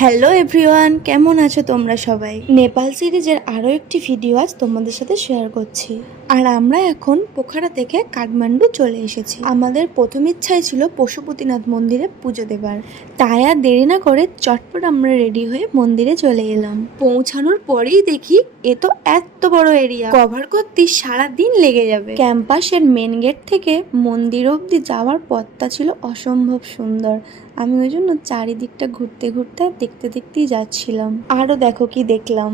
Hello everyone, কেমন আছো তোমরা সবাই? নেপাল সিরিজের আরও একটি ভিডিও আজ তোমাদের সাথে শেয়ার করছি। আর আমরা এখন পোখারা থেকে কাঠমান্ডু চলে এসেছি। আমাদের প্রথম ইচ্ছাই ছিল পশুপতিনাথ মন্দিরে পুজো দেবার, তাই আর দেরি না করে চটপট আমরা রেডি হয়ে মন্দিরে চলে এলাম। পৌঁছানোর পরেই দেখি এ তো এত বড় এরিয়া, কভার করতে সারাদিন লেগে যাবে। ক্যাম্পাসের মেন গেট থেকে মন্দির অবধি যাওয়ার পথটা ছিল অসম্ভব সুন্দর। আমি ওই জন্য চারিদিকটা ঘুরতে ঘুরতে দেখতে দেখতেই যাচ্ছিলাম। আরো দেখো কি দেখলাম।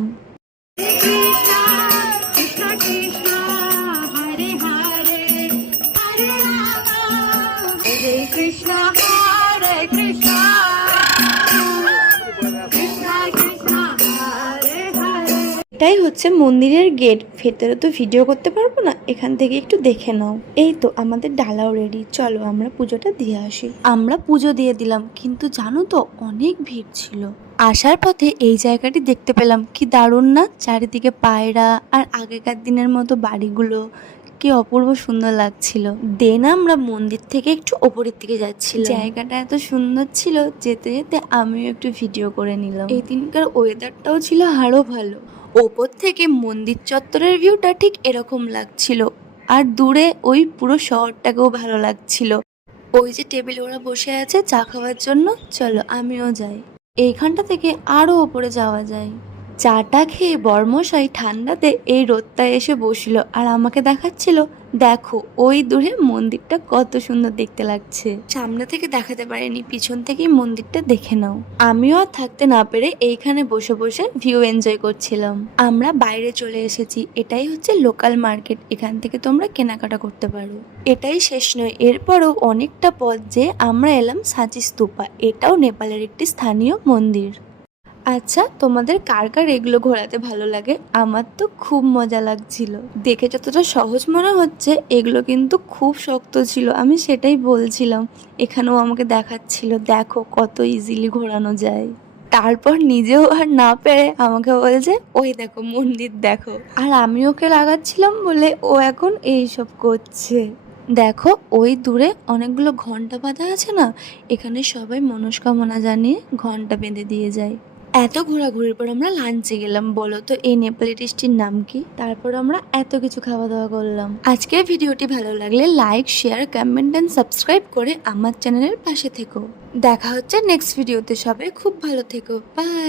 এটাই হচ্ছে মন্দিরের গেট। ভেতরে তো ভিডিও করতে পারবো না, এখান থেকে একটু দেখে নাও। এই তো আমাদের ডালাও রেডি, চলো আমরা পুজোটা দিয়ে আসি। আমরা পুজো দিয়ে দিলাম, কিন্তু জানো তো অনেক ভিড় ছিল। আসার পথে এই জায়গাটি দেখতে পেলাম, কি দারুণ না! চারিদিকে পায়রা আর আগেকার দিনের মতো বাড়িগুলো, কি অপূর্ব সুন্দর লাগছিল। দেন আমরা মন্দির থেকে একটু ওপরের দিকে যাচ্ছিলাম। জায়গাটা এত সুন্দর ছিল, যেতে যেতে আমিও একটু ভিডিও করে নিলাম। এই দিনকার ওয়েদারটাও ছিল আরো ভালো। ওপর থেকে মন্দির চত্বরের ভিউটা ঠিক এরকম লাগছিল, আর দূরে ওই পুরো শহরটাকেও ভালো লাগছিল। ওই যে টেবিলে ওরা বসে আছে চা খাওয়ার জন্য, চলো আমিও যাই। এইখানটা থেকে আরো ওপরে যাওয়া যায়। চাটা খেয়ে বর্মশাই ঠান্ডাতে এই রোদটায় এসে বসলো আর আমাকে দেখাচ্ছিল, দেখো ওই দূরে মন্দিরটা কত সুন্দর দেখতে লাগছে। সামনে থেকে দেখাতে পারিনি, পিছন থেকেই মন্দিরটা দেখে নাও। আমিও আর থাকতে না পেরে এইখানে বসে বসে ভিউ এনজয় করছিলাম। আমরা বাইরে চলে এসেছি, এটাই হচ্ছে লোকাল মার্কেট, এখান থেকে তোমরা কেনাকাটা করতে পারো। এটাই শেষ নয়, এরপরও অনেকটা পথ যে আমরা এলাম সাঁচি স্তূপা। এটাও নেপালের একটি স্থানীয় মন্দির। আচ্ছা, তোমাদের কার কার এগুলো ঘোরাতে ভালো লাগে? আমার তো খুব মজা লাগছিল। দেখে যতটা সহজ মনে হচ্ছে, এগুলো কিন্তু খুব শক্ত ছিল, আমি সেটাই বলছিলাম। এখানেও আমাকে দেখাচ্ছিল, দেখো কত ইজিলি ঘোরানো যায়। তারপর নিজেও আর না পেরে আমাকে বলছে, ওই দেখো মন্দির দেখো। আর আমি ওকে লাগাচ্ছিলাম বলে ও এখন এইসব করছে। দেখো ওই দূরে অনেকগুলো ঘন্টা বাঁধা আছে না, এখানে সবাই মনস্কামনা জানিয়ে ঘন্টা বেঁধে দিয়ে যায়। এত ঘোরাঘুরির পর আমরা লাঞ্চে গেলাম। বলো তো এই নেপালি ডিশটির নাম কি? তারপর আমরা এত কিছু খাওয়া দাওয়া করলাম। আজকের ভিডিওটি ভালো লাগলে like, share, comment and subscribe করে আমার চ্যানেলের পাশে থেকো। দেখা হচ্ছে নেক্সট ভিডিওতে, সবাই খুব ভালো থেকো, বাই।